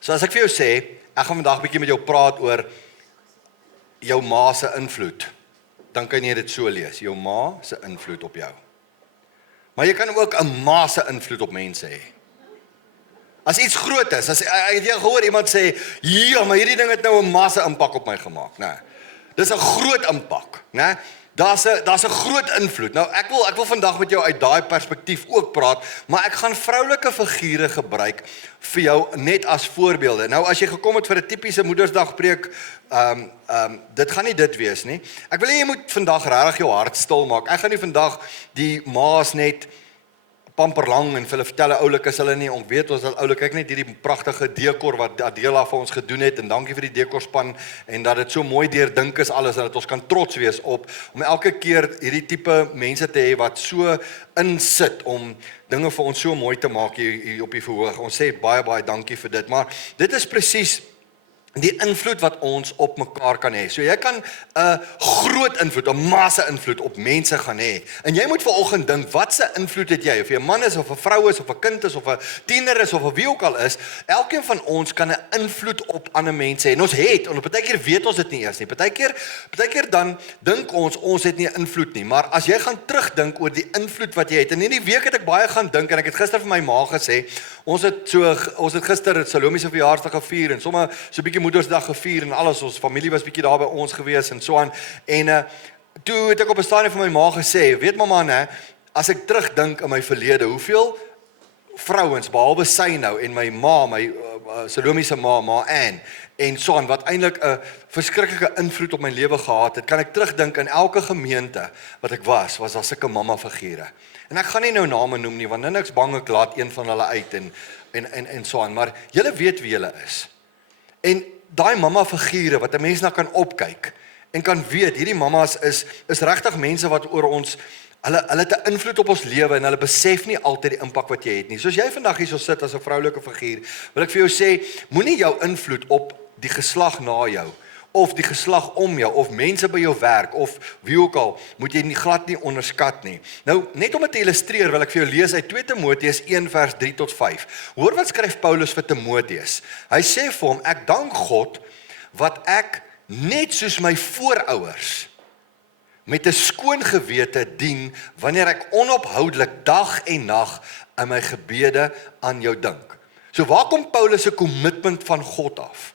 So as ek vir jou sê, ek gaan vandag 'n bietjie met jou praat oor jou ma se invloed. Dan kan jy dit so lees, jou ma se invloed op jou. Maar jy kan ook 'n ma se invloed op mense hê. As iets groot is, as jy gehoor iemand sê, ja, maar hierdie ding het nou 'n ma se impak op my gemaak, né? Dis 'n groot impak, né? Daar's 'n groot invloed. Nou ek wil vandag met jou uit daai perspektief ook praat, maar ek gaan vroulike figure gebruik vir jou net as voorbeelde. Nou as jy gekom het vir 'n tipiese Moedersdagpreek, dit gaan nie dit wees nie. Ek wil hê jy moet vandag regtig jou hart stil maak. Ek gaan nie vandag die ma's net pamperlang en vir hulle vertel oulik is hulle nie, weet ons dat oulik, kyk net hierdie pragtige dekor wat Adela vir ons gedoen het, en dankie vir die dekorspan, en dat dit so mooi deurdink is alles, en dat ons kan trots wees om elke keer hierdie tipe mense te hê wat so insit om dinge vir ons so mooi te maak hier op die verhoog. Ons sê baie dankie vir dit, maar dit is presies die invloed wat ons op mekaar kan hê. So jy kan 'n groot invloed, 'n massa invloed op mense gaan hê. En jy moet vanoggend dink, wat se invloed het jy? Of jy 'n man is of 'n vrou is of 'n kind is of 'n tiener is of 'n wie ook al is, elkeen van ons kan 'n invloed op ander mense hê. En ons het, en baie keer weet ons dit nie eers nie. Baie keer dan dink ons het nie 'n invloed nie. Maar as jy gaan terugdink oor die invloed wat jy het. En hierdie week het ek baie gaan dink, en ek het gister vir my ma gesê, ons het gister Salome se verjaarsdag gevier en sommer so 'n bietjie Moedersdag gevier en alles, ons familie was bietjie daar by ons gewees en so aan, en toe het ek op 'n stadium vir my ma gesê, weet mamma, né, as ek terugdink in my verlede, hoeveel vrouens, behalwe sy nou, en my ma, Salome se ma Ann, en so aan, wat eintlik 'n verskriklike invloed op my lewe gehad het, kan ek terugdink in elke gemeente wat ek was daar sulke mamma figure. En ek gaan nie nou name noem nie, want dan ek's bang ek laat een van hulle uit, en so aan, maar julle weet wie julle is. En daai mamma figure wat 'n mens na kan opkyk en kan weet, hierdie mammas is regtig mense wat oor ons, hulle het 'n invloed op ons lewe en hulle besef nie altyd die impak wat jy het nie. Soos jy vandag hier so sit as 'n vroulike figuur, wil ek vir jou sê, moenie jou invloed op die geslag na jou, of die geslag om jou, of mense by jou werk, of wie ook al, moet jy glad nie onderskat nie. Nou, net om dit te illustreer, wil ek vir jou lees uit 2 Timoteus 1 vers 3 tot 5. Hoor wat skryf Paulus vir Timoteus. Hy sê vir hom, ek dank God, wat ek net soos my voorouers met 'n skoon gewete dien, wanneer ek onophoudelik dag en nag in my gebede aan jou dink. So waar kom Paulus se kommitment van God af?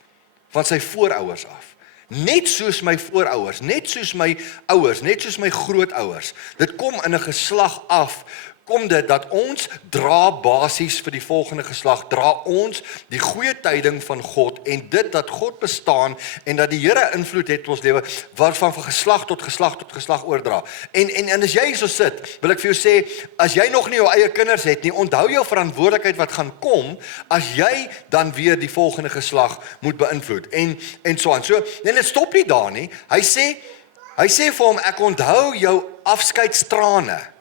Van sy voorouers af. Net soos my voorouers, net soos my ouers, net soos my grootouers. Dit kom in 'n geslag af, kom dit dat ons dra basies vir die volgende geslag, dra ons die goeie tyding van God, en dit dat God bestaan, en dat die Here invloed het op ons lewe, waarvan van geslag tot geslag oordra. En as jy hier so sit, wil ek vir jou sê, as jy nog nie jou eie kinders het nie, onthou jou verantwoordelikheid wat gaan kom, as jy dan weer die volgende geslag moet beïnvloed, en so aan. So, en dit stop nie daar nie, hy sê vir hom, ek onthou jou afskeidstrane,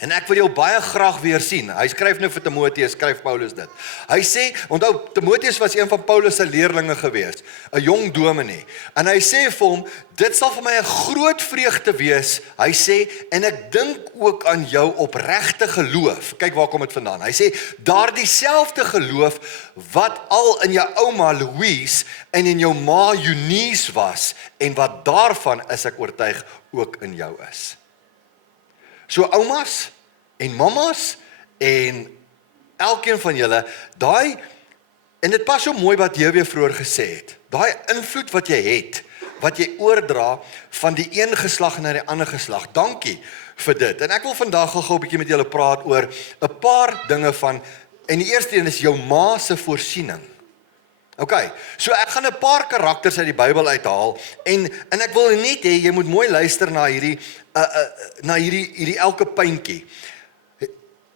en ek wil jou baie graag weer sien. Hy skryf nou vir Timoteus, skryf Paulus dit. Hy sê, onthou, Timoteus was een van Paulus se leerlinge gewees, 'n jong dominee. En hy sê vir hom, dit sal vir my 'n groot vreugde wees. Hy sê, en ek dink ook aan jou opregte geloof. Kyk waar kom dit vandaan. Hy sê, daardie selfde geloof wat al in jou ouma Louise en in jou ma Eunice was, en wat daarvan is ek oortuig ook in jou is. So oumas en mammas en elkeen van julle, en dit pas so mooi wat jy weer vroeër gesê het, daai invloed wat jy het, wat jy oordra van die een geslag na die ander geslag. Dankie vir dit. En ek wil vandag gou 'n bietjie met julle praat oor 'n paar dinge van, en die eerste een is jou ma se voorsiening. Okay, so ek gaan 'n paar karakters uit die Bybel uithaal, en ek wil net hê, jy moet mooi luister na hierdie elke puntjie.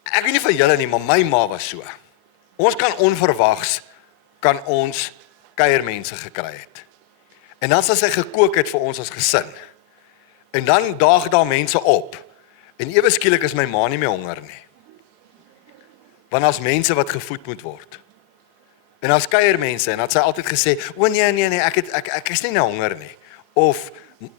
Ek weet nie van julle nie, maar my ma was so. Ons kan onverwags, ons kuiermense gekry het. En dan as sy gekook het vir ons as gesin. En dan daag daar mense op. En ewe skielik is my ma nie meer honger nie. Want daar's mense wat gevoed moet word. En as kuiermense, en dat sy altyd gesê, o nee, ek is nie nou honger nie. Of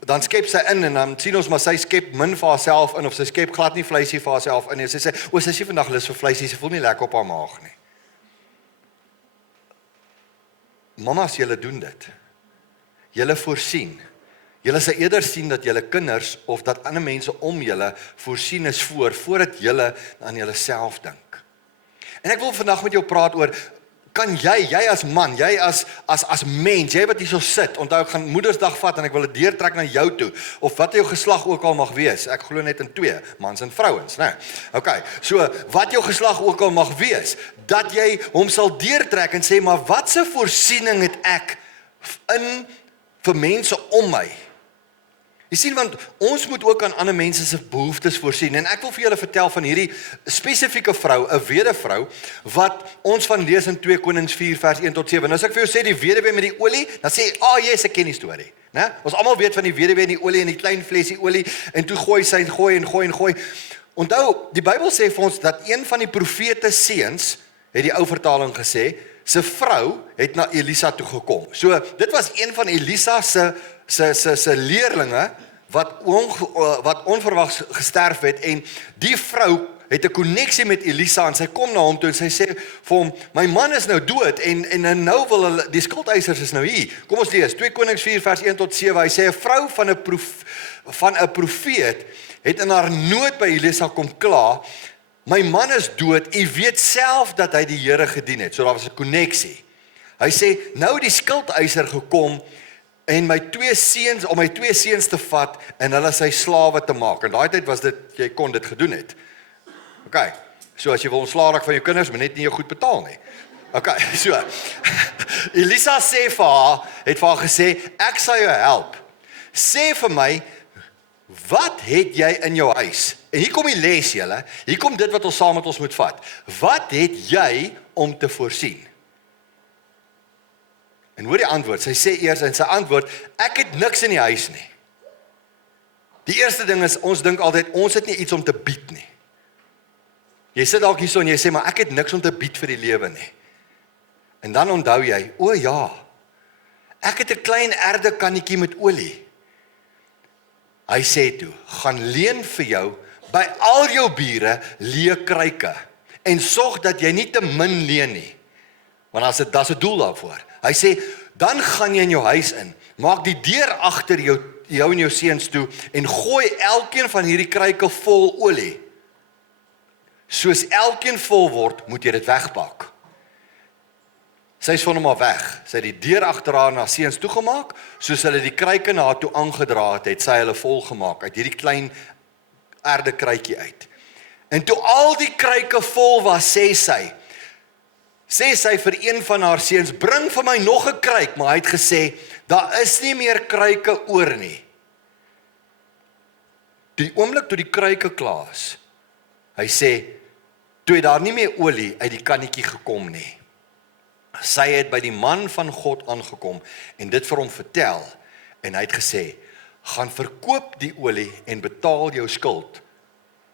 dan skep sy in, en dan sien ons maar sy skep min vir haarself in, of sy skep glad nie vleisie vir haarself in, en sy sê, sy is nie vandag lus vir vleisie, sy voel nie lekker op haar maag nie. Mamas, julle doen dit. Julle voorsien. Julle sal eerder sien dat julle kinders of dat ander mense om julle voorsien is voordat julle aan julle self dink. En ek wil vandag met jou praat oor, kan jy as man, jy as mens, jy wat hier so sit, onthou ek gaan Moedersdag vat en ek wil dit deurtrek na jou toe, of wat jou geslag ook al mag wees, ek glo net in 2, mans en vrouens, né? Okay, so wat jou geslag ook al mag wees, dat jy hom sal deurtrek en sê, maar watse voorsiening het ek in vir mense om my? Jy sien, want ons moet ook aan ander mense se behoeftes voorsien. En ek wil vir julle vertel van hierdie spesifieke vrou, 'n weduwvrou, wat ons van lees in 2 Konings 4 vers 1 tot 7. En as ek vir jou sê die weduwee met die olie, dan sê jy, yes, ek ken die storie, né? Ons almal weet van die weduwee en die olie en die klein flesie olie en toe gooi sy en gooi. Onthou, die Bybel sê vir ons dat een van die profete seuns, het die ou vertaling gesê, sy vrou het na Elisa toe gekom. So dit was een van Elisa se leerlinge wat onverwags gesterf het, en die vrou het 'n koneksie met Elisa en sy kom na hom toe en sy sê vir hom, my man is nou dood en nou wil hulle, die skuldeisers is nou hier. Kom ons lees 2 Konings 4 vers 1 tot 7. Hy sê 'n vrou van 'n profeet het in haar nood by Elisa kom kla. My man is dood, u weet self dat hy die Here gedien het. So daar was 'n koneksie. Hy sê, nou die skuldeiser gekom en om my 2 seuns te vat en hulle sy slawe te maak. En daai tyd was dit, jy kon dit gedoen het. Okay, so as jy wil ontslaa raak van jou kinders, moet net nie jou goed betaal nie. Okay, so. Elisa het vir haar gesê, ek sal jou help. Sê vir my, wat het jy in jou huis? En hier kom die les julle, hier kom dit wat ons saam met ons moet vat. Wat het jy om te voorsien? En hoor die antwoord, sy sê eers in sy antwoord, ek het niks in die huis nie. Die eerste ding is, ons dink altyd, ons het nie iets om te bied nie. Jy sit dalk hierso en jy sê, maar ek het niks om te bied vir die lewe nie. En dan onthou jy, o ja, ek het 'n klein erdekannetjie met olie. Hy sê toe, gaan leen vir jou, by al jou bure, leë kruike, en sorg dat jy nie te min leen nie, want daar's 'n doel daarvoor. Hy sê, dan gaan jy in jou huis in, maak die deur agter jou en jou seuns toe, en gooi elkeen van hierdie kruike vol olie. Soos elkeen vol word, moet jy dit wegpak. Sy is van hom af weg. Sy het die deur agter haar na seuns toegemaak, soos hulle die kruike na haar toe aangedra het sy hulle vol gemaak, uit hierdie klein erdekruikie uit. En toe al die kruike vol was, sê sy vir een van haar seuns, bring vir my nog 'n kruik, maar hy het gesê, daar is nie meer kruike oor nie. Die oomblik toe die kruike klaar is, hy sê, toe het daar nie meer olie uit die kannetjie gekom nie. Sy het by die man van God aangekom en dit vir hom vertel, en hy het gesê, gaan verkoop die olie en betaal jou skuld.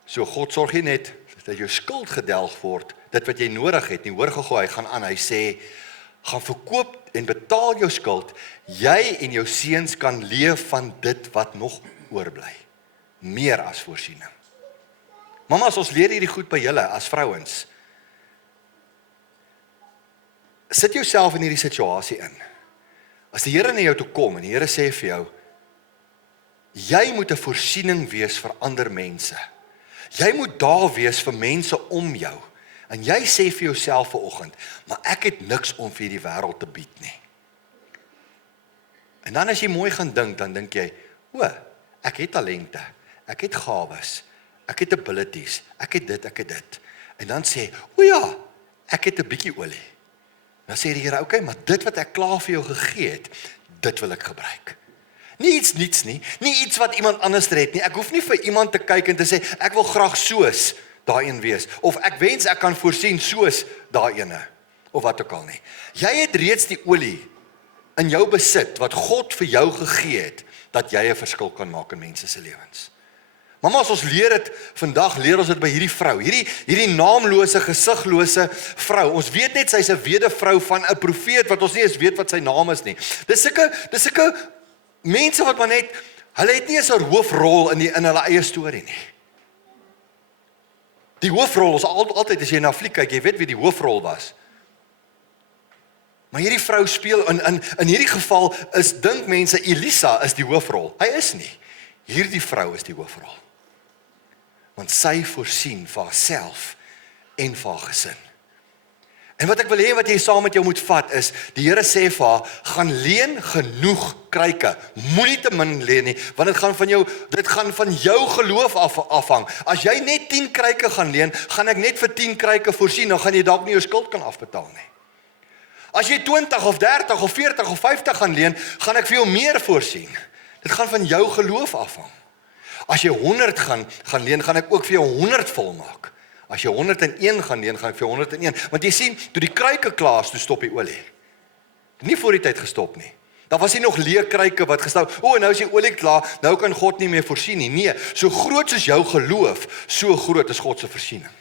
So God sorg nie net dat jou skuld gedelg word, dit wat jy nodig het, nie hoor gou, hy gaan aan, hy sê, gaan verkoop en betaal jou skuld, jy en jou seuns kan leef van dit wat nog oorbly. Meer as voorsiening. Mamas, ons leer hierdie goed by julle as vrouens. Sit jouself in hierdie situasie in. As die Here na jou toe kom en die Here sê vir jou, jy moet 'n voorsiening wees vir ander mense. Jy moet daar wees vir mense om jou. En jy sê vir jouself vanoggend, maar ek het niks om vir die wêreld te bied nie. En dan as jy mooi gaan dink, dan dink jy, ek het talente, ek het gawes, ek het abilities, ek het dit. En dan sê, ek het 'n bietjie olie. Dan sê die Here, okay, maar dit wat ek klaar vir jou gegee het, dit wil ek gebruik. Nie iets niets nie iets wat iemand anders het nie. Ek hoef nie vir iemand te kyk en te sê, ek wil graag soos daai een wees, of ek wens ek kan voorsien soos daai ene, of wat ook al nie. Jy het reeds die olie in jou besit, wat God vir jou gegee het, dat jy 'n verskil kan maak in mense se lewens. Mama, as ons leer dit, vandag leer ons dit by hierdie vrou, hierdie naamlose, gesiglose vrou. Ons weet net, sy is 'n weduwvrou van 'n profeet, wat ons nie eens weet wat sy naam is nie. Dis sulke mense wat maar net, hulle het nie eens 'n hoofrol in hulle eie storie nie. Die hoofrol is altyd, as jy na 'n fliek kyk, jy weet wie die hoofrol was. Maar hierdie vrou speel, in hierdie geval dink mense Elisa is die hoofrol. Hy is nie. Hierdie vrou is die hoofrol. Want sy voorsien vir haarself en vir haar gesin. En wat ek wil hê wat jy saam met jou moet vat is, die Here sê vir haar, gaan leen genoeg kruike. Moenie te min leen nie, want dit gaan van jou geloof afhang. As jy net 10 kruike gaan leen, gaan ek net vir 10 kruike voorsien, dan gaan jy dalk nie jou skuld kan afbetaal nie. As jy 20 of 30 of 40 of 50 gaan leen, gaan ek vir jou meer voorsien. Dit gaan van jou geloof afhang. As jy 100 gaan leen, gaan ek ook vir jou 100 volmaak. As jy 101 gaan leen, gaan ek vir jou 101. Want jy sien, toe die kruike klaar is, toe stop die olie. Nie voor die tyd gestop nie. Daar was nie nog leë kruike wat gestaan, nou is die olie klaar, nou kan God nie meer voorsien nie. Nee, so groot soos jou geloof, so groot is God se voorsiening.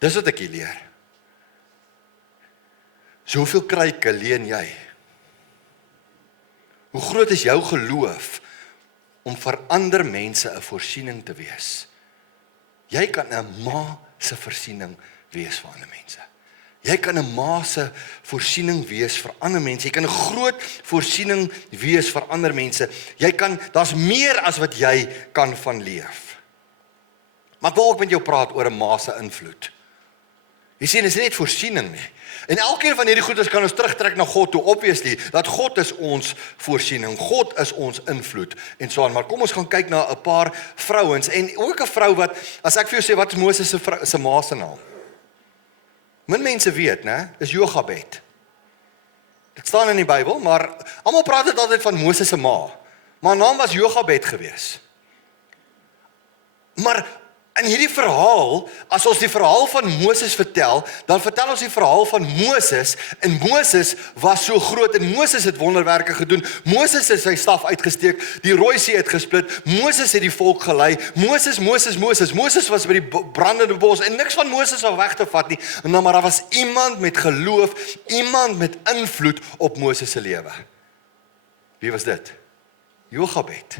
Dis wat ek hier leer. So hoeveel kruike leen jy? Hoe groot is jou geloof om vir ander mense 'n voorsiening te wees? Jy kan 'n ma se voorsiening wees vir ander mense. Jy kan 'n ma se voorsiening wees vir ander mense. Jy kan 'n groot voorsiening wees vir ander mense. Daar's meer as wat jy kan van leef. Maar ek wil ook met jou praat oor 'n ma se invloed. Jy sien, dit is nie net voorsiening nie. En elkeen van hierdie goedes kan ons terugtrek na God toe, obviously, dat God is ons voorsiening, God is ons invloed, en so aan. Maar kom ons gaan kyk na 'n paar vrouens, en ook 'n vrou wat, as ek vir jou sê, wat is Moses se ma se naam? Min mense weet, né? Dis Jochebed. Dit staan in die Bybel, maar almal praat dit altyd van Moses se ma. Maar haar naam was Jochebed gewees. Maar in hierdie verhaal, as ons die verhaal van Moses vertel, dan vertel ons die verhaal van Moses, en Moses was so groot, en Moses het wonderwerke gedoen, Moses het sy staf uitgesteek, die Rooi See het gesplit, Moses het die volk gelei, Moses was by die brandende bos, en niks van Moses was weg te vat nie, maar daar was iemand met geloof, iemand met invloed op Moses se lewe. Wie was dit? Jochebed.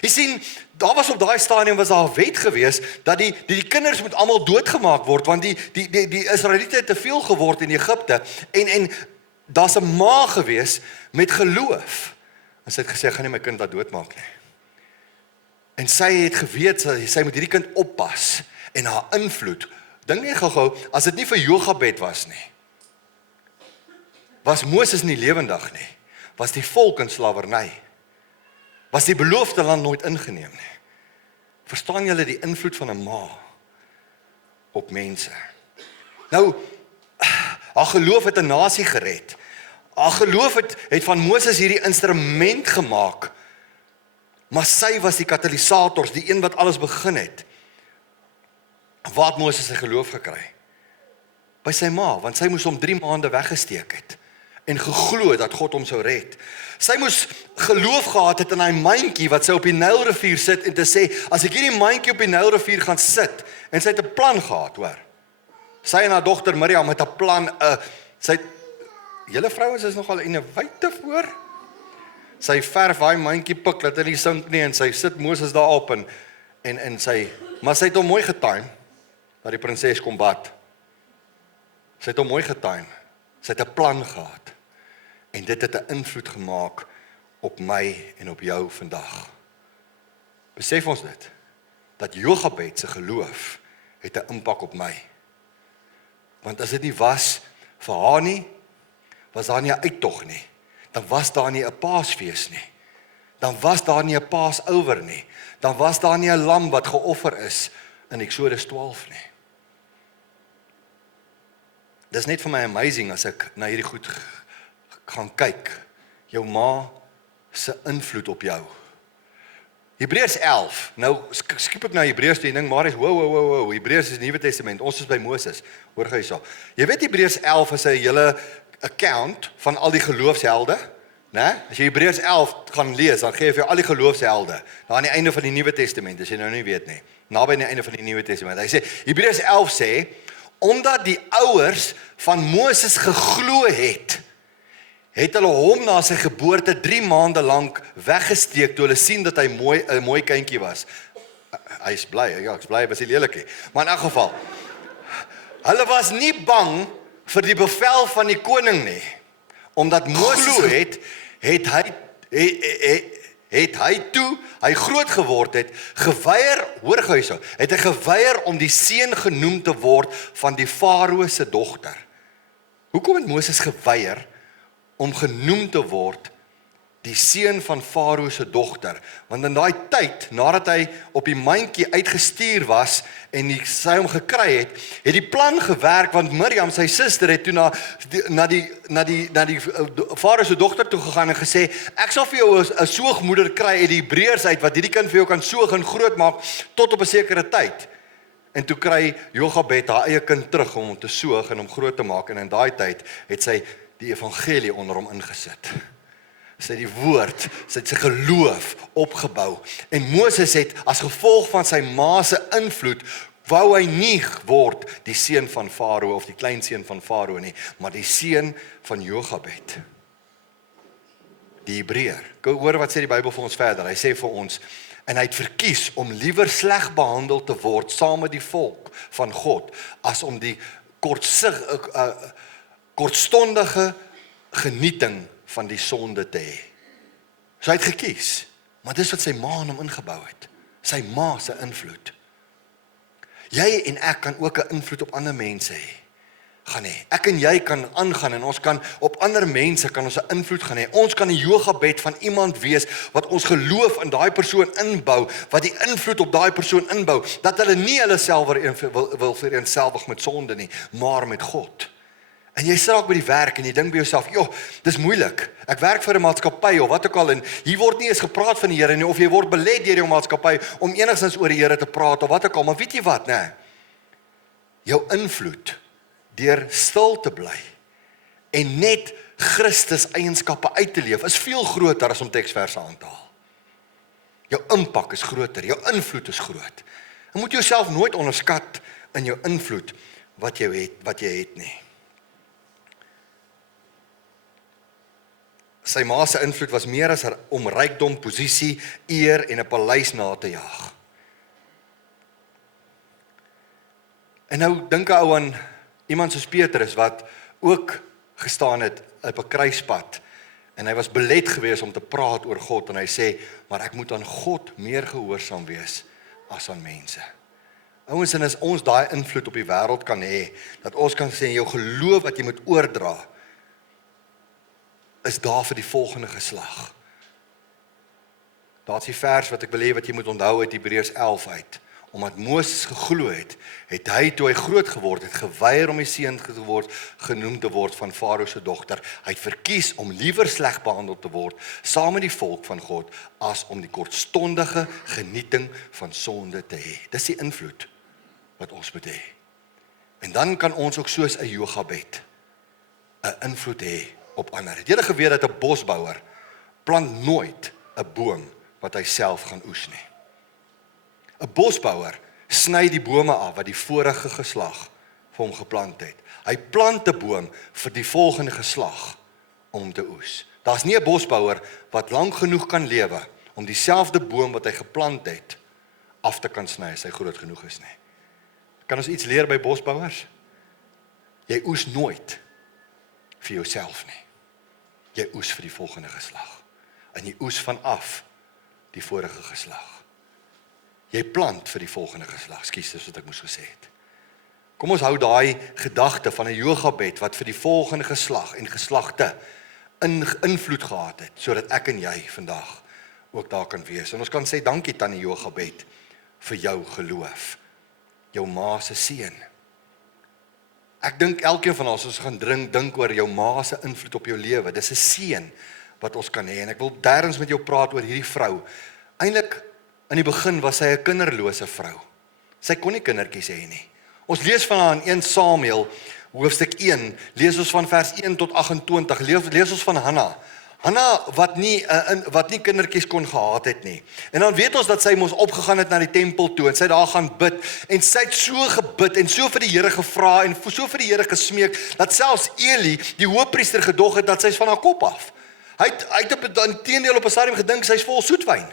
Jy sien, daar was op daai stadium was daar 'n wet gewees dat die kinders moet almal doodgemaak word, want die Israeliete het te veel geword in Egipte, en daar's 'n ma gewees met geloof. En sy het gesê, gaan nie my kind laat doodmaak nie. En sy het geweet, sy moet hierdie kind oppas, en haar invloed, dink nie gou-gou, as dit nie vir Jochebed was nie, was Moses nie lewendig nie, was die volk in slawerny, was die beloofde land nooit ingeneem nie. Verstaan julle die invloed van 'n ma op mense? Nou, haar geloof het 'n nasie gered. Haar geloof het van Moses hierdie instrument gemaak, maar sy was die katalysators, die een wat alles begin het. Waar het Moses sy geloof gekry? By sy ma, want sy moes hom 3 maande weggesteek het, en geglo dat God hom sou red. Sy moes geloof gehad het in hy mandjie wat sy op die Nylrivier sit, en te sê, as ek hierdie mandjie op die Nylrivier gaan sit, en sy het 'n plan gehad, hoor. Sy en haar dogter Miriam het 'n plan, julle vrouens is nogal innovative voor. Sy verf hy mandjie pik, dat hy nie sink nie, en sy sit Moses daarop, maar sy het hom mooi getime, dat die prinses kom bad. Sy het hom mooi getime. Sy het 'n plan gehad, en dit het 'n invloed gemaak op my en op jou vandag. Besef ons dit, dat Jochebed se geloof het 'n impak op my. Want as dit nie was vir haar nie, was daar nie 'n uittog nie, dan was daar nie 'n Paasfees nie, dan was daar nie 'n Paasower nie, dan was daar nie 'n lam wat geoffer is in Eksodus 12 nie. Dis net vir my amazing as ek na hierdie goed gaan kyk. Jou ma se invloed op jou. Hebreërs 11. Nou skiep ek na Hebreërs toe en dink maar is wow. Hebreërs is die Nuwe Testament. Ons is by Moses. Hoor gou hierso. Jy weet Hebreërs 11 is 'n hele account van al die geloofshelde, né? As jy Hebreërs 11 gaan lees, dan gee hy vir jou al die geloofshelde. Daar aan die einde van die Nuwe Testament, as jy nou nie weet nie. Naby aan die einde van die Nuwe Testament. Hy sê Hebreërs 11 sê omdat die ouers van Moses geglo het hulle hom na sy geboorte 3 maande lank weggesteek toe hulle sien dat hy 'n mooi kindjie was. Hy is bly, ja, ek is bly, hy was nie lelik nie. Maar in elk geval, hulle was nie bang vir die bevel van die koning nie. omdat Moses het hy toe hy groot geword het, geweier, hoor gou hierso, het hy geweier om die seun genoem te word van die Farao se dogter. Hoekom het Moses geweier om genoem te word die seun van Farao se dogter? Want in daai tyd, nadat hy op die mandjie uitgestuur was en sy hom gekry het, het die plan gewerk, want Miriam, sy suster, het toe na die Farao se dogter toe gegaan en gesê, ek sal vir jou 'n soogmoeder kry uit die Hebreërs uit, wat hierdie kind vir jou kan soog en groot maak tot op 'n sekere tyd. En toe kry Jochebed haar eie kind terug om hom te soog en hom groot te maak, en in daai tyd het sy die evangelie onder hom ingesit. Sy het die woord, sy het sy geloof opgebou. En Moses het as gevolg van sy ma se invloed, wou hy nie word die seun van Farao of die kleinseun van Farao nie, maar die seun van Jochebed, die Hebreër. Hoor wat sê die Bybel vir ons verder. Hy sê vir ons, en hy het verkies om liewer sleg behandel te word saam met die volk van God, as om die kortstondige genieting van die sonde te hê. So hy het gekies, maar dis wat sy ma in hom ingebou het. Sy ma se invloed. Jy en ek kan ook 'n invloed op ander mense hê. Ek en jy kan aangaan en ons kan op ander mense kan ons 'n invloed gaan hê. Ons kan 'n Jochebed van iemand wees wat ons geloof in daai persoon inbou, wat die invloed op daai persoon inbou, dat hulle nie hulle self wil vereenselwig met sonde nie, maar met God. En jy sit ook by die werk en jy dink by jouself, dis moeilik. Ek werk vir 'n maatskappy of wat ook al, en hier word nie eens gepraat van die Here nie, of jy word belê deur jou maatskappy om enigstens oor die Here te praat of wat ook al, maar weet jy wat, jou invloed deur stil te bly en net Christus eienskappe uit te leef is veel groter as om teksverse aan te haal. Jou impak is groter, jou invloed is groot. Jy moet jouself nooit onderskat in jou invloed wat jy het nie. Sy ma se invloed was meer as om rykdom, posisie, eer en 'n paleis na te jaag. En nou dink ek aan iemand soos Petrus wat ook gestaan het op 'n kruispad en hy was belet geweest om te praat oor God en hy sê, maar ek moet aan God meer gehoorsaam wees as aan mense. Ouens, en as ons daai invloed op die wêreld kan hê, dat ons kan sê jou geloof wat jy moet oordra is daar vir die volgende geslag. Daar's die vers wat ek wil hê wat jy moet onthou uit Hebreërs 11 uit. Omdat Moses geglo het, het hy toe hy groot geword het, geweier om die seun genoem te word van Farao se dogter. Hy het verkies om liewer sleg behandel te word saam met die volk van God as om die kortstondige genieting van sonde te hê. Dis die invloed wat ons moet hê. En dan kan ons ook soos 'n Jochebed 'n invloed hê op ander. Het julle geweet dat 'n bosbouer plant nooit 'n boom wat hy self gaan oes nie. 'n Bosbouer sny die bome af wat die vorige geslag vir hom geplant het. Hy plant 'n boom vir die volgende geslag om hom te oes. Daar's nie 'n bosbouer wat lank genoeg kan lewe om dieselfde boom wat hy geplant het af te kan sny as hy groot genoeg is nie. Kan ons iets leer by bosbouers? Jy oes nooit vir jouself nie. Jy oes vir die volgende geslag. En jy oes vanaf die vorige geslag. Jy plant vir die volgende geslag. Skus, dis wat ek moes gesê het. Kom ons hou daai gedagte van 'n Jochebed wat vir die volgende geslag en geslagte invloed gehad het, sodat ek en jy vandag ook daar kan wees. En ons kan sê dankie tannie Jochebed vir jou geloof. Jou ma se seën. Ek dink elkeen van ons gaan dink oor jou ma se invloed op jou lewe. Dis 'n seën wat ons kan hê. En ek wil derens met jou praat oor hierdie vrou. Eintlik in die begin was sy 'n kinderlose vrou. Sy kon nie kindertjies hê nie. Ons lees van haar in 1 Samuel, hoofstuk 1, lees ons van vers 1 tot 28, lees ons van Hanna. Hanna wat nie kindertjies kon gehad het nie. En dan weet ons dat sy mos opgegaan het na die tempel toe en sy daar gaan bid en sy het so gebid en so vir die Here gevra en so vir die Here gesmeek dat selfs Eli, die hoofpriester, gedog het dat sy is van haar kop af. Hy het op 'n teendeel op 'n stadium gedink sy is vol soetwyn.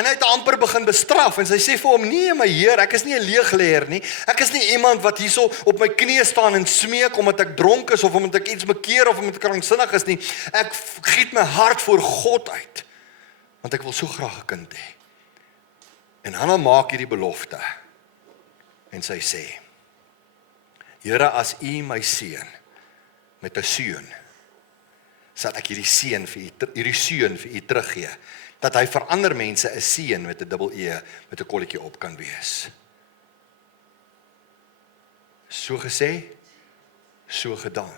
En hy het amper begin bestraf en sy sê vir hom, nee my Heer, ek is nie 'n leegleer nie. Ek is nie iemand wat hierso op my knieë staan en smeek omdat ek dronk is of omdat ek iets bekeer of omdat ek kranksinnig is nie. Ek giet my hart voor God uit, want ek wil so graag 'n kind hê. En Hanna maak hierdie belofte en sy sê, Here, as U my seën met 'n seun, sal ek hierdie seun vir U teruggee, dat hy vir ander mense 'n seën met 'n dubbel E met 'n kolletjie op kan wees. So gesê, so gedaan.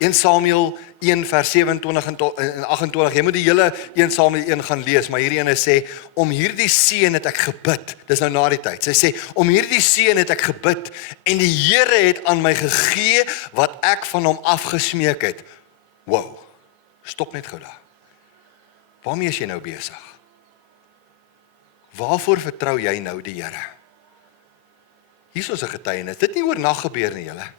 1 Samuel 1 vers 27 en 28, jy moet die hele 1 Samuel 1 gaan lees, maar hierdie ene sê, om hierdie seën het ek gebid, dis nou na die tyd, sy sê, om hierdie seën het ek gebid, en die Here het aan my gegee, wat ek van hom afgesmeek het. Wow, stop net gou daar. Waarmee is jy nou besig? Waarvoor vertrou jy nou die Here? Hier is ons 'n getuienis, dit nie oornag gebeur nie, julle.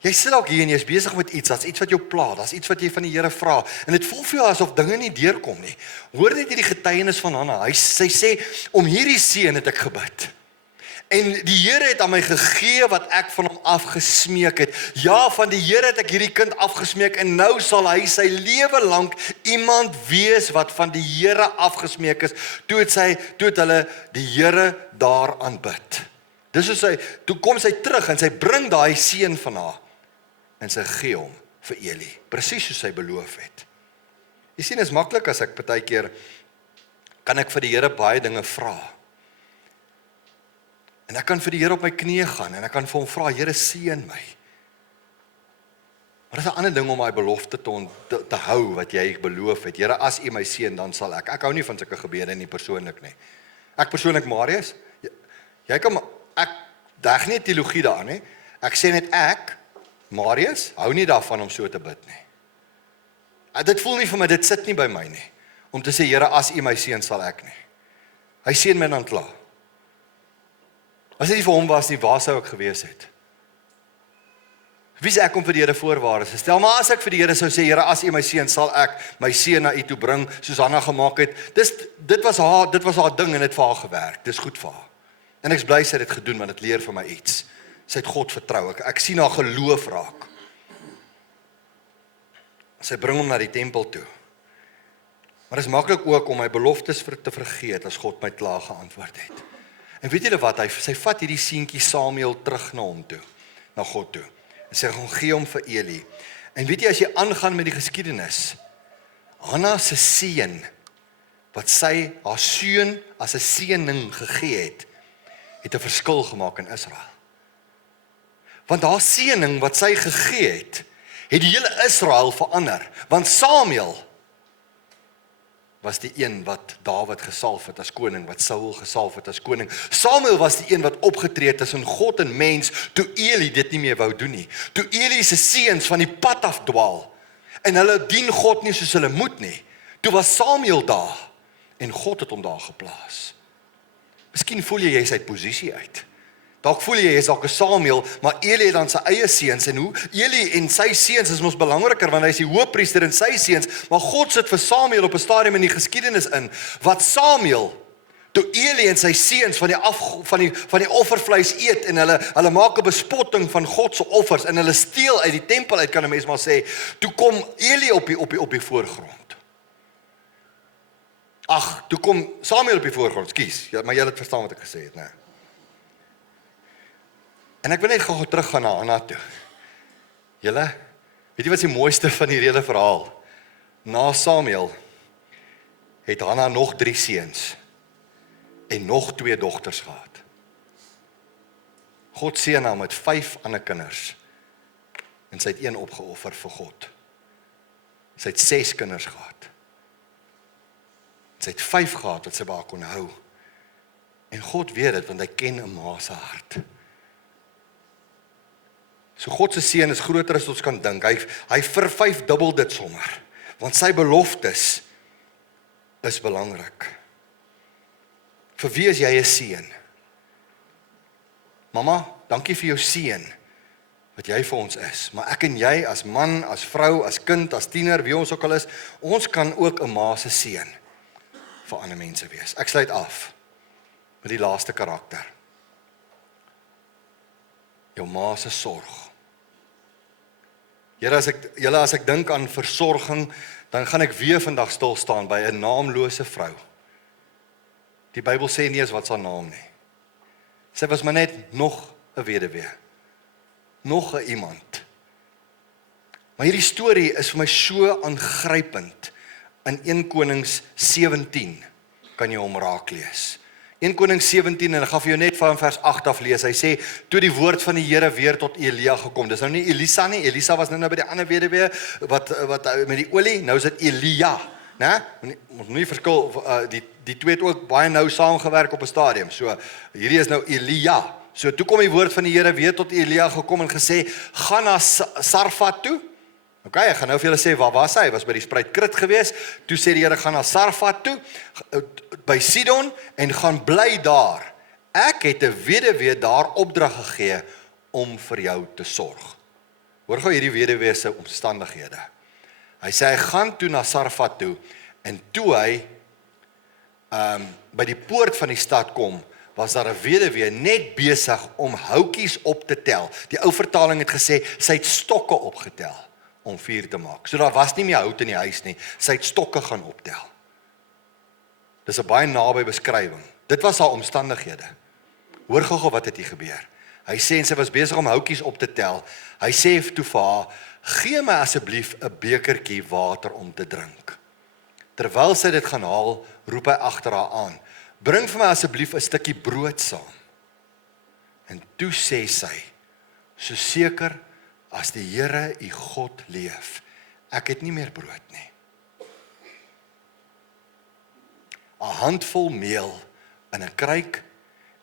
Jy sit dalk hier en jy is besig met iets, daar's iets wat jou pla, daar's iets wat jy van die Here vra, en dit voel vir jou asof dinge nie deurkom nie. Hoor net hierdie getuienis van Hanna, sy sê, om hierdie seën het ek gebid. En die Here het aan my gegee wat ek van hom afgesmeek het. Ja, van die Here het ek hierdie kind afgesmeek, en nou sal hy sy lewe lank iemand wees wat van die Here afgesmeek is, toe het hulle die Here daar aanbid. Dis hoe toe kom sy terug, en sy bring daai seën van haar, en sy gee hom vir Eli, presies soos sy beloof het. Jy sien, is maklik as ek partykeer, kan ek vir die Here baie dinge vra. En ek kan vir die Here op my knieë gaan, en ek kan vir hom vra, Here seën my. Maar dis 'n ander ding om daai belofte te hou, wat jy beloof het. Here, as U my seën, dan sal ek. Ek hou nie van sulke gebede nie persoonlik nie. Ek persoonlik, Marius, ek deg nie teologie daar nie. Ek sê net Marius, hou nie daarvan om so te bid nie. Dit voel nie vir my, dit sit nie by my nie. Om te sê, Here, as U my seën, sal ek nie. Hy seën my dan klaar. As dit nie vir hom was nie, waar sou ek gewees het? Wie is ek om vir die Here voorwaardes te stel? Maar as ek vir die Here sou sê, Here, as U my seën, sal ek my seën na U toe bring, soos Hanna gemaak het. Dit was haar ding en het vir haar gewerk. Dis goed vir haar. En ek is bly sy het dit gedoen, want dit leer vir my iets. Sy het God vertrou. Ek sien haar geloof raak. Sy bring hom na die tempel toe. Maar dit is maklik ook om my beloftes te vergeet as God my klaar geantwoord het. En weet julle wat, sy vat hierdie seentjie Samuel terug na hom toe, na God toe. En sy gaan gee hom vir Eli. En weet jy, as jy aangaan met die geskiedenis, Hanna se seun, wat sy haar seun as 'n seëning gegee het 'n verskil gemaak in Israel. Want haar seëning wat sy gegee het die hele Israel verander. Want Samuel was die een wat Dawid gesalf het as koning, wat Saul gesalf het as koning. Samuel was die een wat opgetree het tussen God en mens, toe Eli dit nie meer wou doen nie. Toe Eli se seuns van die pad af dwaal, en hulle dien God nie soos hulle moet nie. Toe was Samuel daar, en God het hom daar geplaas. Miskien voel jy is uit posisie uit. Dalk voel jy is dalk 'n Samuel, maar Eli het dan sy eie seuns, en hoe Eli en sy seuns is mos belangriker, want hy is die hoofpriester en sy seuns, maar God sit vir Samuel op 'n stadium in die geskiedenis in, wat Samuel, toe Eli en sy seuns van die offervleis eet, en hulle maak 'n bespotting van God se offers, en hulle steel uit die tempel uit, kan 'n mens maar sê, toe kom Eli op die voorgrond. Toe kom Samuel op die voorgrond, skus, maar jy het verstaan wat ek gesê het, né? En ek wil net gou teruggaan na Hanna toe. Julle, weet jy wat die mooiste van die hele verhaal? Na Samuel het Hanna nog 3 seuns en nog 2 dogters gehad. God seën haar met 5 ander kinders, en sy het 1 opgeoffer vir God. Sy het 6 kinders gehad. Sy het 5 gehad wat sy by haar kon hou. En God weet dit, want hy ken 'n ma se hart. So God se seën is groter as ons kan dink. Hy vervyfdubbel dit sommer, want sy beloftes is belangrik. Vir wie is jy 'n seën? Mamma, dankie vir jou seën wat jy vir ons is. Maar ek en jy as man, as vrou, as kind, as tiener, wie ons ook al is, ons kan ook 'n ma se seën vir ander mense wees. Ek sluit af met die laaste karakter. Jou ma se sorg. Here, as ek dink aan versorging, dan gaan ek weer vandag stil staan by 'n naamlose vrou. Die Bybel sê nie eens wat sy naam nie. Sy was maar net nog 'n weduwee. Nog 'n iemand. Maar hierdie storie is vir my so aangrypend. In 1 Konings 17 kan jy hom raak lees. 1 Konings 17, en ek gaan vir jou net van vers 8 af lees. Hy sê, toe die woord van die Here weer tot Elia gekom. Dis nou nie Elisa nie. Elisa was nou by die ander weduwee wat met die olie. Nou is dit Elia, né? Ons moet nie verskil, die twee het ook baie nou saamgewerk op 'n stadium. So hierdie is nou Elia. So toe kom die woord van die Here weer tot Elia gekom en gesê, gaan na Sarfat toe. Okay, ek gaan nou vir julle sê, waar was hy? Hy was by die spruitkrit gewees. Toe sê die Here, gaan na Sarfat toe, by Sidon, en gaan bly daar. Ek het 'n weduwee daar opdrag gegee om vir jou te sorg. Hoor gou hierdie weduwee se omstandighede. Hy sê, hy gaan toe na Sarfat toe, en toe hy by die poort van die stad kom, was daar 'n weduwee net besig om houtjies op te tel. Die ou vertaling het gesê, sy het stokke opgetel om vuur te maak. So daar was nie meer hout in die huis nie, sy het stokke gaan optel. Dis 'n baie naby beskrywing. Dit was haar omstandighede. Hoor gou wat het hier gebeur. Hy sê, en sy was besig om houtjies op te tel. Hy sê toe vir haar, gee my asseblief 'n bekertjie water om te drink. Terwyl sy dit gaan haal, roep hy agter haar aan, bring vir my asseblief 'n stukkie brood saam. En toe sê sy, so seker as die Here u God leef, ek het nie meer brood nie. 'n handvol meel in 'n kruik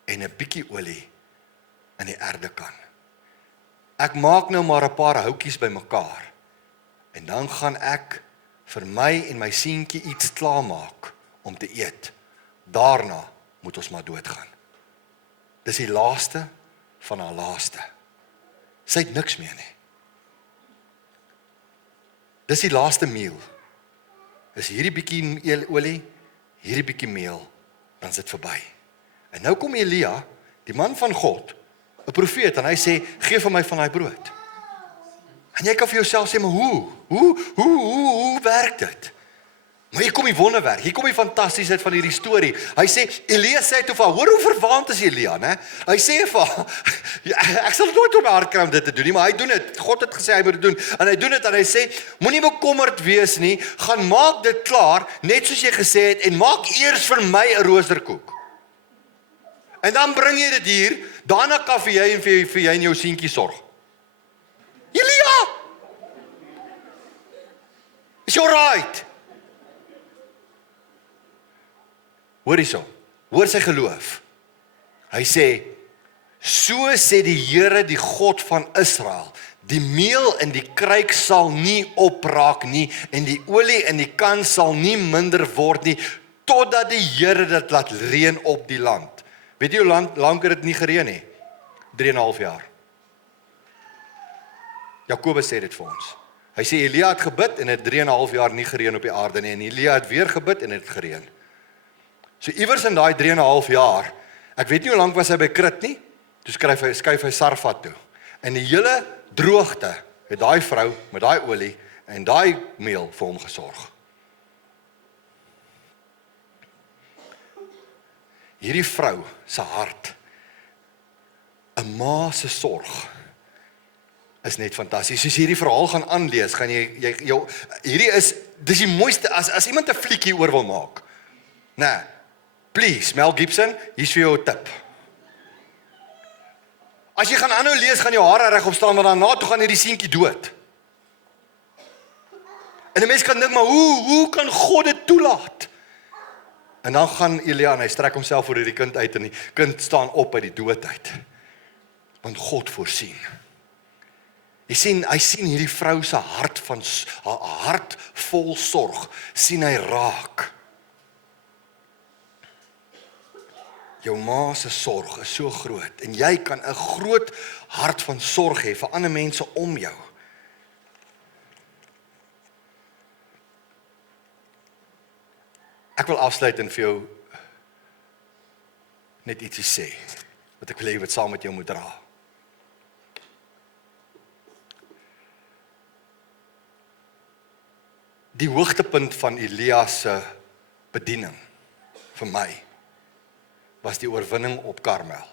en 'n bietjie olie in die erdekan. Ek maak nou maar 'n paar houtjies bymekaar en dan gaan ek vir my en my seentjie iets klaarmaak om te eet. Daarna moet ons maar doodgaan. Dis die laaste van haar laaste. Sy het niks meer nie. Dis die laaste meal. Is hierdie bietjie olie, hierdie bietjie meel, dan is dit verby. En nou kom Elia, die man van God, 'n profeet, en hy sê, gee vir my van daai brood. En jy kan vir jouself sê, maar hoe werk dit? Maar hier kom die wonderwerk, hier kom die fantastisheid van hierdie storie. Hy sê, Elia sê toe vir haar, hoor hoe verwaand is Elia, né? Hy sê vir haar, ek sal nooit op my hart kry om dit te doen nie, maar hy doen dit. God het gesê hy moet dit doen. En hy doen dit en hy sê, moenie bekommerd wees nie, gaan maak dit klaar, net soos jy gesê het, en maak eers vir my 'n roosterkoek. En dan bring jy dit hier, daarna kan vir jy en jou seentjie sorg. Elia! Is jy alright? Hoor hierso, hoor sy geloof. Hy sê, so sê die Here, die God van Israel, die meel in die kruik sal nie opraak nie, en die olie in die kan sal nie minder word nie, totdat die Here dit laat reën op die land. Weet jy hoe lank het dit nie gereën nie? 3,5 jaar. Jakobus sê dit vir ons. Hy sê, Elia het gebid en het 3,5 jaar nie gereën op die aarde nie, en Elia het weer gebid en het gereën. So iewers in daai 3,5 jaar, ek weet nie hoe lank was hy by Krit nie, toe skuif hy Sarfat toe. En die hele droogte het daai vrou met daai olie en daai meel vir hom gesorg. Hierdie vrou se hart, 'n ma se sorg, is net fantasties. As jy hierdie verhaal gaan aanlees, gaan dis die mooiste, as iemand 'n fliek hieroor wil maak. Nee, please, Mel Gibson, hier's vir jou 'n tip. As jy gaan aanhou lees, gaan jou hare regop staan, maar daarna toe gaan hierdie seentjie dood. En 'n mens kan dink, maar hoe kan God dit toelaat? En dan gaan Elia en hy strek homself voor hierdie kind uit en die kind staan op by die dood uit. Want God voorsien. Hy sien hierdie vrou se hart haar hart vol sorg, sien hy raak. Jou ma se sorg is so groot en jy kan 'n groot hart van sorg hê vir ander mense om jou. Ek wil afsluit en vir jou net ietsie sê, wat ek wil hê wat saam met jou moet dra. Die hoogtepunt van Elia se bediening, vir my, was die oorwinning op Karmel.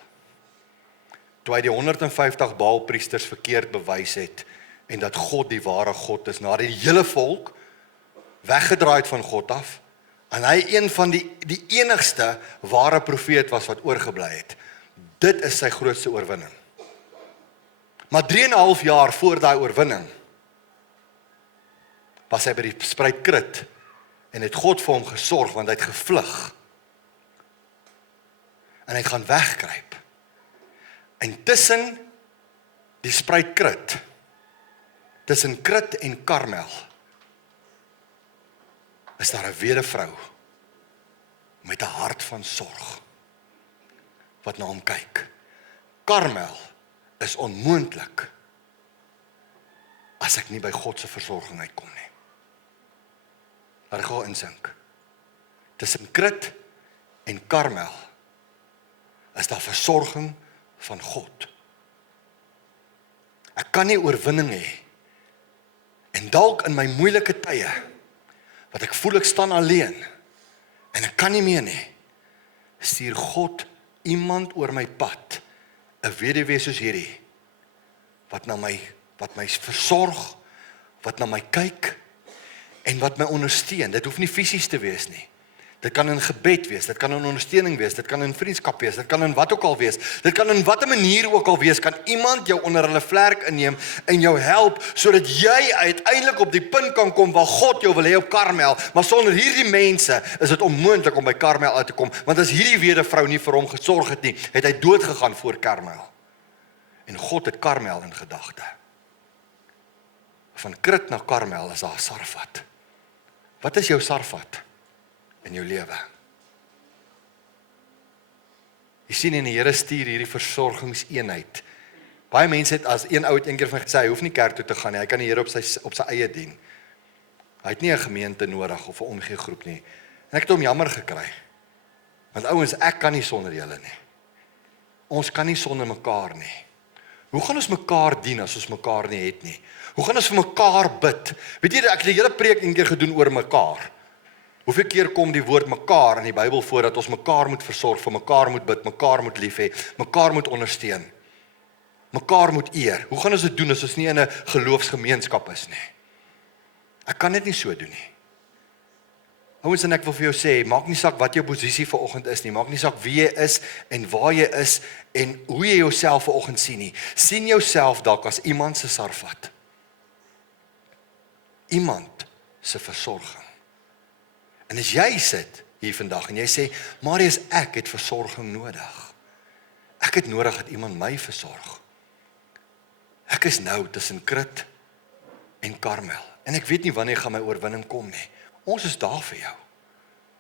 Toe hy die 150 Baalpriesters verkeerd bewys het, en dat God die ware God is, na die hele volk weggedraai het van God af, en hy een van die enigste ware profeet was wat oorgebly het. Dit is sy grootste oorwinning. Maar 3,5 jaar voor daai oorwinning, was hy by die spruitkrit, en het God vir hom gesorg, want hy het gevlug, en hy gaan wegkruip. En tussen die spruitkrit, tussen Krit en Karmel, is daar 'n weduwvrou met 'n hart van sorg, wat na hom kyk. Karmel is onmoontlik, as ek nie by God se versorging uitkom nie. Laat ek gou insink. Tussen Krit en Karmel, is daar versorging van God. Ek kan nie oorwinning hê, en dalk in my moeilike tye, wat ek voel ek staan alleen, en ek kan nie meer nie, stuur God iemand oor my pad, 'n weduwee soos hierdie, wat my versorg, wat na my kyk, en wat my ondersteun. Dit hoef nie fisies te wees nie. Dit kan in gebed wees, dit kan in ondersteuning wees, dit kan in vriendskap wees, dit kan in wat ook al wees, dit kan in watter manier ook al wees, kan iemand jou onder hulle vlerk inneem en jou help, sodat jy uiteindelik op die punt kan kom waar God jou wil hê op Karmel, maar sonder hierdie mense is dit onmoontlik om by Karmel uit te kom, want as hierdie weduwvrou nie vir hom gesorg het nie, het hy dood gegaan voor Karmel. En God het Karmel in gedagte. Van Krit na Karmel is daar Sarfat. Wat is jou Sarfat in jou lewe? Jy sien, en die Here stuur hierdie versorgingseenheid. Baie mense het, as een ou het een keer van my gesê, hy hoef nie kerk toe te gaan nie, hy kan die Here op sy eie dien. Hy het nie 'n gemeente nodig of 'n omgegroep nie. En ek het hom jammer gekry. Want ouens, ek kan nie sonder julle nie. Ons kan nie sonder mekaar nie. Hoe gaan ons mekaar dien as ons mekaar nie het nie? Hoe gaan ons vir mekaar bid? Weet jy, ek het die hele preek een keer gedoen oor mekaar. Hoeveel keer kom die woord mekaar in die Bybel voor, dat ons mekaar moet versorg, vir mekaar moet bid, mekaar moet lief hê, mekaar moet ondersteun, mekaar moet eer. Hoe gaan ons dit doen as ons nie in 'n geloofsgemeenskap is nie? Ek kan dit nie so doen nie. Ouens, en ek wil vir jou sê, maak nie saak wat jou posisie vanoggend is nie, maak nie saak wie jy is en waar jy is en hoe jy jouself vanoggend sien nie. Sien jouself dalk as iemand se Sarfat. Iemand se versorging. En as jy sit hier vandag en jy sê, Marius, ek het versorging nodig. Ek het nodig dat iemand my versorg. Ek is nou tussen Krit en Karmel. En ek weet nie wanneer gaan my oorwinning kom nie. Ons is daar vir jou.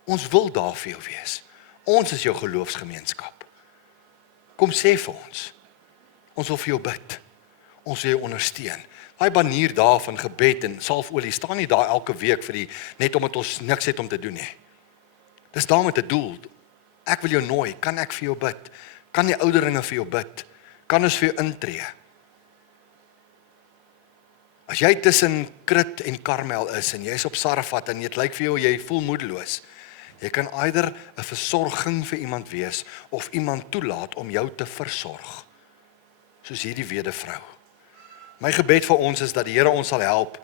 Ons wil daar vir jou wees. Ons is jou geloofsgemeenskap. Kom sê vir ons. Ons wil vir jou bid. Ons wil jou ondersteun. Daai banier daar van gebed en salfolie staan nie daar elke week vir net omdat ons niks het om te doen nie. Dis daar met 'n doel. Ek wil jou nooi, kan ek vir jou bid? Kan die ouderlinge vir jou bid? Kan ons vir jou intree? As jy tussen Krit en Karmel is en jy is op Sarfat en dit lyk vir jou jy voel moedeloos, jy kan eider 'n versorging vir iemand wees of iemand toelaat om jou te versorg. Soos hierdie weduwvrou. My gebed vir ons is dat die Here ons sal help,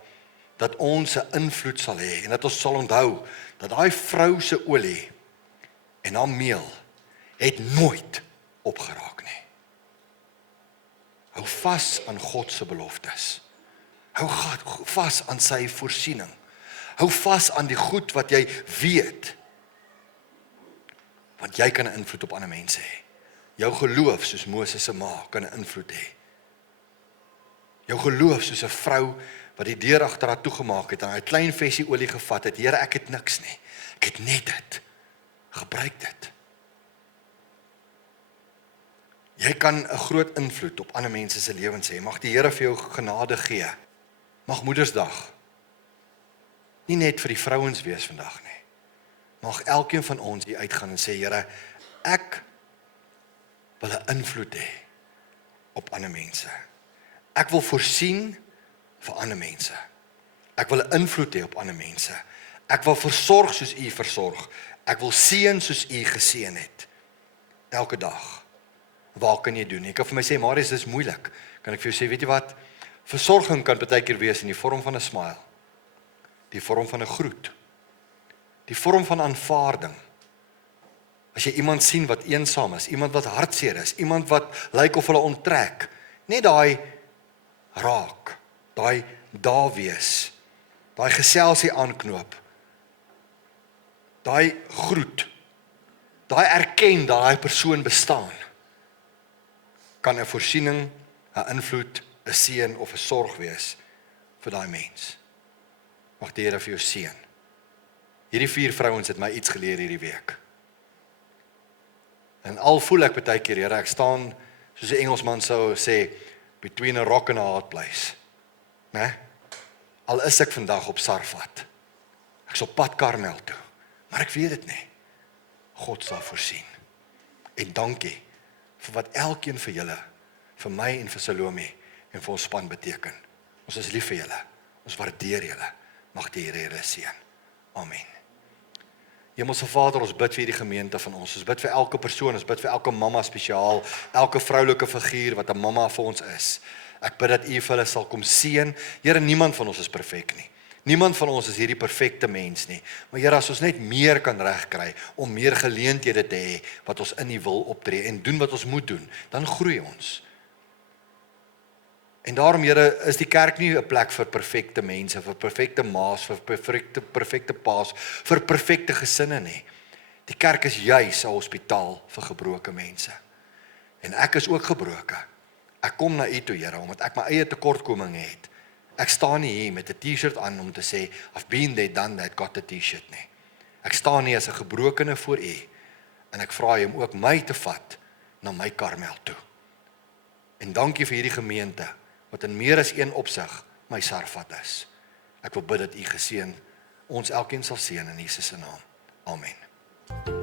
dat ons 'n invloed sal hê en dat ons sal onthou dat daai vrou se olie en haar meel het nooit opgeraak nie. Hou vas aan God se beloftes. Hou vas aan sy voorsiening. Hou vas aan die goed wat jy weet. Want jy kan 'n invloed op ander mense hê. Jou geloof soos Moses se ma kan 'n invloed hê. Jou geloof soos 'n vrou wat die deur agter haar toegemaak het en 'n klein vessie olie gevat het. Here, ek het niks nie. Ek het net dit. Gebruik dit. Jy kan 'n groot invloed op ander mense se lewens hê. Mag die Here vir jou genade gee. Mag Moedersdag nie net vir die vrouens wees vandag nie, mag elkeen van ons hier uitgaan en sê, Here, ek wil 'n invloed hê op ander mense. Ek wil voorsien vir ander mense. Ek wil 'n invloed hê op ander mense. Ek wil versorg soos U versorg. Ek wil seën soos U geseën het. Elke dag. Waar kan jy doen? Jy kan vir my sê, Marius, dis moeilik. Kan ek vir jou sê, weet jy wat? Versorging kan baie keer wees in die vorm van 'n smile. Die vorm van 'n groet. Die vorm van aanvaarding. As jy iemand sien wat eensaam is, iemand wat hartseer is, iemand wat lyk of hulle onttrek, net daai raak, daai daar wees, daai geselsie aanknoop, daai groet, daai erken dat daai persoon bestaan, kan 'n voorsiening, 'n invloed, 'n seën of 'n sorg wees vir daai mens. Mag die Here vir jou seën. Hierdie 4 vrouens het my iets geleer hierdie week. En al voel ek baie keer, Here, ek staan, soos 'n Engelsman sou sê, between a rock and a hard place. Né? Al is ek vandag op Sarfat. Ek's op pad Karmel toe. Maar ek weet dit nie. God sal voorsien. En dankie vir wat elkeen vir julle, vir my en vir Salome en vir ons span beteken. Ons is lief vir julle. Ons waardeer julle. Mag die Here julle seën. Amen. Hemelse Vader, ons bid vir hierdie gemeente van ons. Ons bid vir elke persoon, ons bid vir elke mamma spesiaal, elke vroulike figuur wat 'n mamma vir ons is. Ek bid dat U vir hulle sal kom seën. Here, niemand van ons is perfek nie. Niemand van ons is hierdie perfekte mens nie. Maar Here, as ons net meer kan regkry om meer geleenthede te hê wat ons in U wil optree en doen wat ons moet doen, dan groei ons. En daarom, Here, is die kerk nie 'n plek vir perfekte mense, vir perfekte ma's, vir perfekte pa's, vir perfekte gesinne nie. Die kerk is juis 'n hospitaal vir gebroke mense. En ek is ook gebroke. Ek kom na U toe, Here, omdat ek my eie tekortkominge het. Ek staan nie hier met 'n T-shirt aan om te sê, I've been there, done that, got a T-shirt nie. Ek staan hier as 'n gebrokene voor U, en ek vra U om ook my te vat na my Karmel toe. En dankie vir hierdie gemeente, wat in meer as een opsig my Sarfat is. Ek wil bid dat U geseën ons elkeen sal seën in Jesus se naam. Amen.